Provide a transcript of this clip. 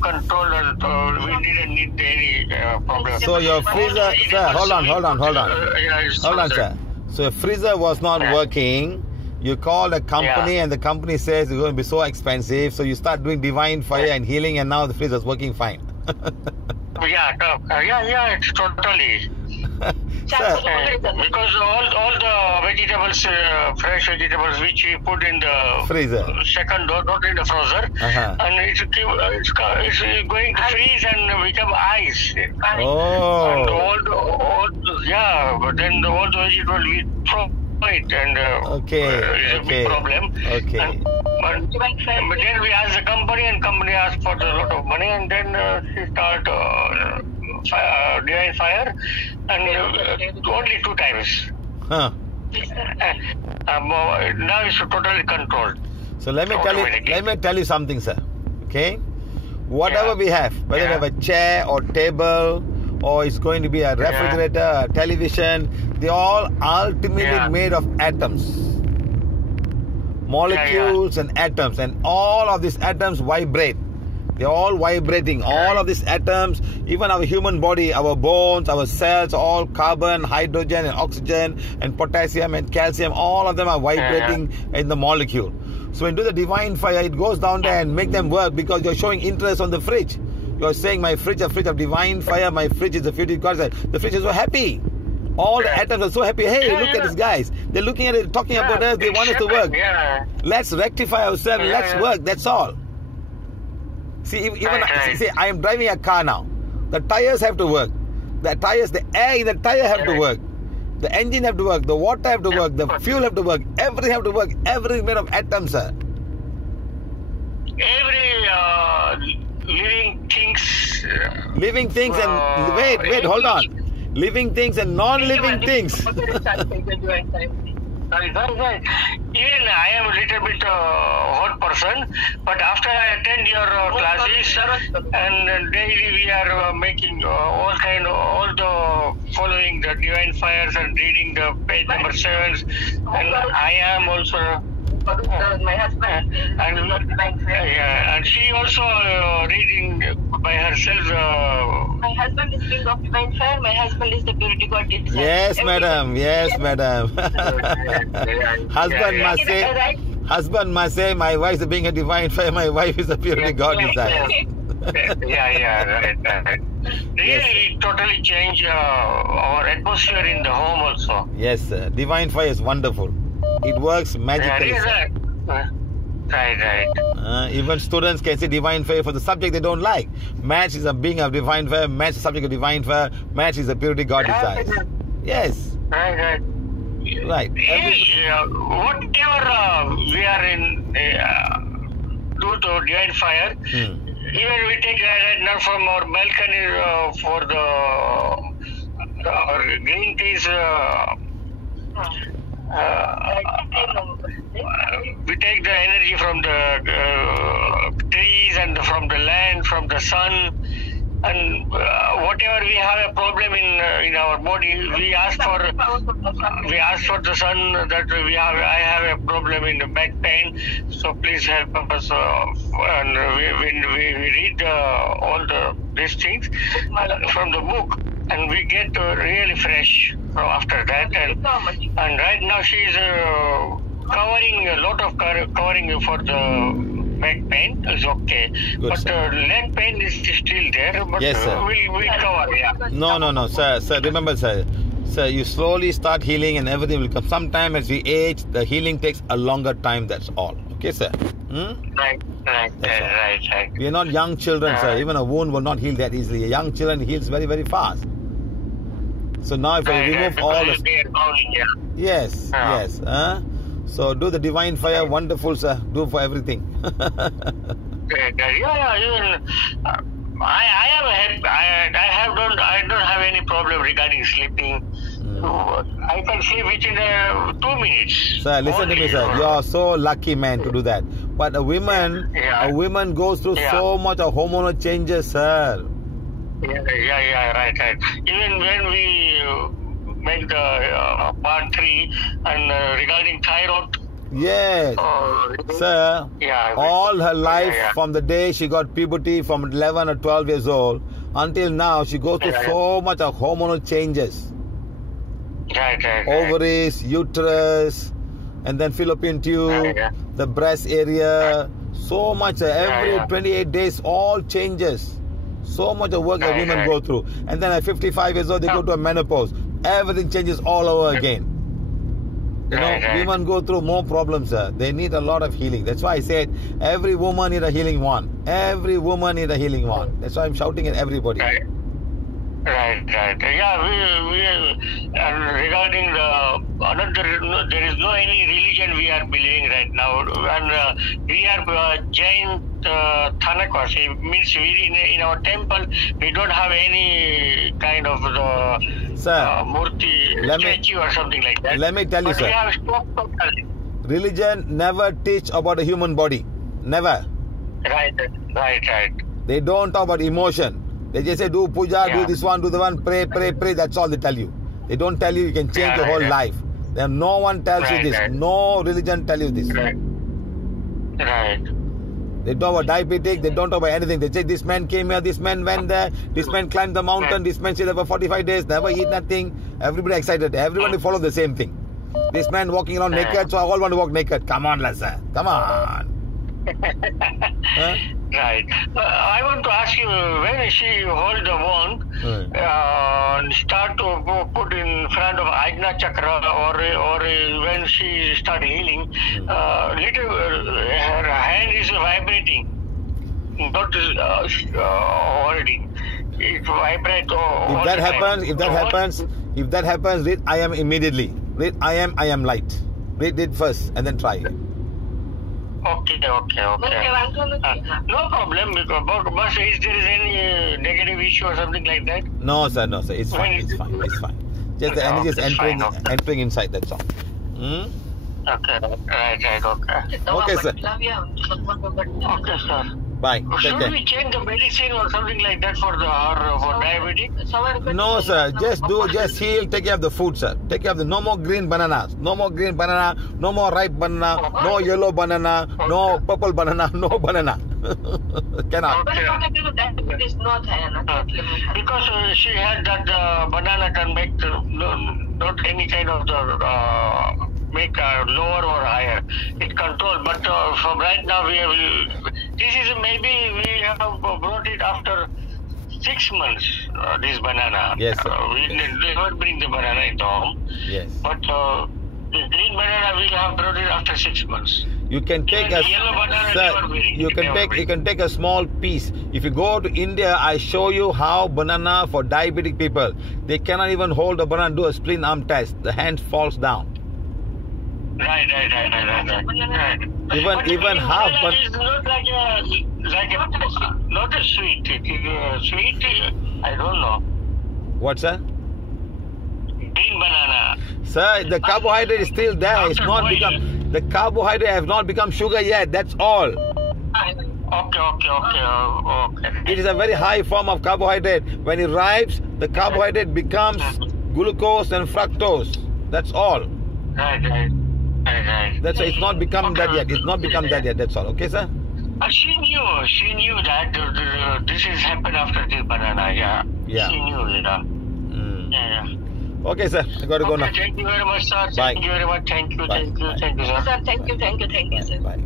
become controlled, and we didn't need any problem. So your freezer, sir, hold on, sir. So your freezer was not working. You call a company and the company says it's going to be so expensive. So you start doing divine fire and healing, and now the freezer is working fine. It's totally. Because all the vegetables, fresh vegetables, which we put in the freezer, second door, not in the freezer, and it's going to freeze and become ice. Oh. And but then all the vegetables we throw it, and it's a big problem. Okay. But then we asked the company, and company asked for a lot of money, and then she start divine fire, and only 2 times. Now it's totally controlled. So let me tell you something, sir. Okay, whatever we have, whether we have a chair or table, or it's going to be a refrigerator, a television, they're all ultimately made of atoms, molecules and atoms, and all of these atoms vibrate. They're all vibrating. All of these atoms, even our human body, our bones, our cells, all carbon, hydrogen and oxygen and potassium and calcium, all of them are vibrating in the molecule. So when you do the divine fire, it goes down there and make them work, because you're showing interest on the fridge. You're saying, my fridge, a fridge of divine fire, my fridge is a fridge of God. The fridge is so happy. All the atoms are so happy. Hey, look at these guys. They're looking at it, talking about us. They want us to work. Let's rectify ourselves. Let's work. That's all. See, see, I am driving a car now. The tires have to work. The air in the tire have to work. The engine have to work. The water have to work. The fuel have to work. Everything have to work. Everything made of atoms, sir. Every living things. Living things and wait, hold on. Living things and non-living things. Right. Even I am a little bit hot person, but after I attend your classes, and daily we are making all the following the divine fires and reading the page number 7, and I am also. My husband and she also reading by herself. My husband is being of divine fire. My husband is the purity God itself. Yes, madam. Yes, madam. Husband must say, my wife is being a divine fire. My wife is a purity God desire. Right. Really, totally change our atmosphere in the home also. Yes, sir. Divine fire is wonderful. It works magically. Right. Even students can say divine fire for the subject they don't like. Match is a being of divine fire. Match is a subject of divine fire. Match is a purity God desires. Yes. Right. Whatever we are in due to divine fire, even we take right now from our balcony for the green teas. We take the energy from the trees and from the land, from the sun, and whatever we have a problem in our body, we ask for the sun that I have a problem in the back pain, so please help us. And we read all these things from the book, and we get really fresh after that. And right now she is covering a lot of covering for the back pain is okay. Good, but leg pain is still there. But yes, sir. we cover, No, sir. Remember, sir, you slowly start healing and everything will come. Sometime as we age, the healing takes a longer time. That's all. Okay, sir. Right. We are not young children, sir. Even a wound will not heal that easily. A young children heals very, very fast. So now if I remove all the... Yes. So do the divine fire, wonderful, sir. Do for everything. I don't have any problem regarding sleeping. I can sleep within 2 minutes. Sir, listen to me, sir. You are so lucky, man, to do that. But a woman goes through so much of hormonal changes, sir. Right. Even when we make the part 3 and regarding thyroid, Yes. Oh, Sir, yeah. all her life Yeah. from the day she got puberty from 11 or 12 years old until now, she goes through Yeah. so much of hormonal changes. Right. Ovaries, uterus, and then fallopian tube, Yeah. the breast area, so much. Every Yeah. 28 days, all changes. So much of work that Right, women right. go through. And then at 55 years old, they go to a menopause. Everything changes all over again. You know, Right. women go through more problems, sir. They need a lot of healing. That's why I said every woman need a healing one. Every woman need a healing one. That's why I'm shouting at everybody. Right. Yeah, we regarding there is no any religion we are believing right now, and we are Jain Thanakas. It means in our temple we don't have any kind of Sir, murti statue or something like that. let me tell you, But sir. we have stopped totally. Religion never teach about the human body. Never. Right. They don't talk about emotion. They just say do puja, do Yeah. this one, do the one, pray. That's all they tell you. They don't tell you can change Yeah, your whole right. life. Then no one tells you Right, this. right. No religion tell you this. Right. They talk about diabetic. They don't talk about anything. They say this man came here, this man went there, this man climbed the mountain, this man stayed there for 45 days, never eat nothing. Everybody excited. Everybody follow the same thing. This man walking around naked, so I all want to walk naked. Come on, Lassa. Come on. Huh? Right. I want to ask you, when she hold the wand, start to put in front of Ajna Chakra, or when she start healing, her hand is vibrating, not holding. It vibrates. If that happens, read I am immediately. Read I am light. Read it first and then try it. Okay. વાંધો નથી. No problem, but if there is any negative issue or something like that? No, sir. It's fine. Just the energy is entering inside. That's all. Okay, right, okay. Okay, sir. Okay, sir. Bye. Take Should care. we change the medicine or something like that for diabetes? No, sir. Just heal. Take care of the food, sir. Take care of no more green bananas. No more green banana. No more ripe banana. No yellow banana. No purple banana. No banana. Cannot. Because she had that banana can make not any kind of make lower or higher. It control, but from right now we have. This is maybe we have brought it after 6 months. This banana. Yes, sir. We never bring the banana into home. Yes. But the green banana we have brought it after 6 months. You can take Even yellow banana never bring. you can take a small piece. If you go to India, I show you how banana for diabetic people. They cannot even hold a banana, do a split arm test. The hand falls down. Right. Even half, but It's not not a sweet. It is sweet. I don't know. what, sir? Green banana. Sir, the carbohydrate is still there. It's not become the carbohydrate have not become sugar yet. That's all. Okay. It is a very high form of carbohydrate. When it ripes, the carbohydrate becomes glucose and fructose. That's all. Right. That's why it's not become that yet. It's not become that yet. That's all. Okay, sir? She knew that this has happened after the banana. Yeah. She knew it. Yeah. Okay, sir. I got to go now. Thank you very much, sir. Bye. Thank you very much. Thank you, Bye. sir. Sir, thank you, sir. Bye.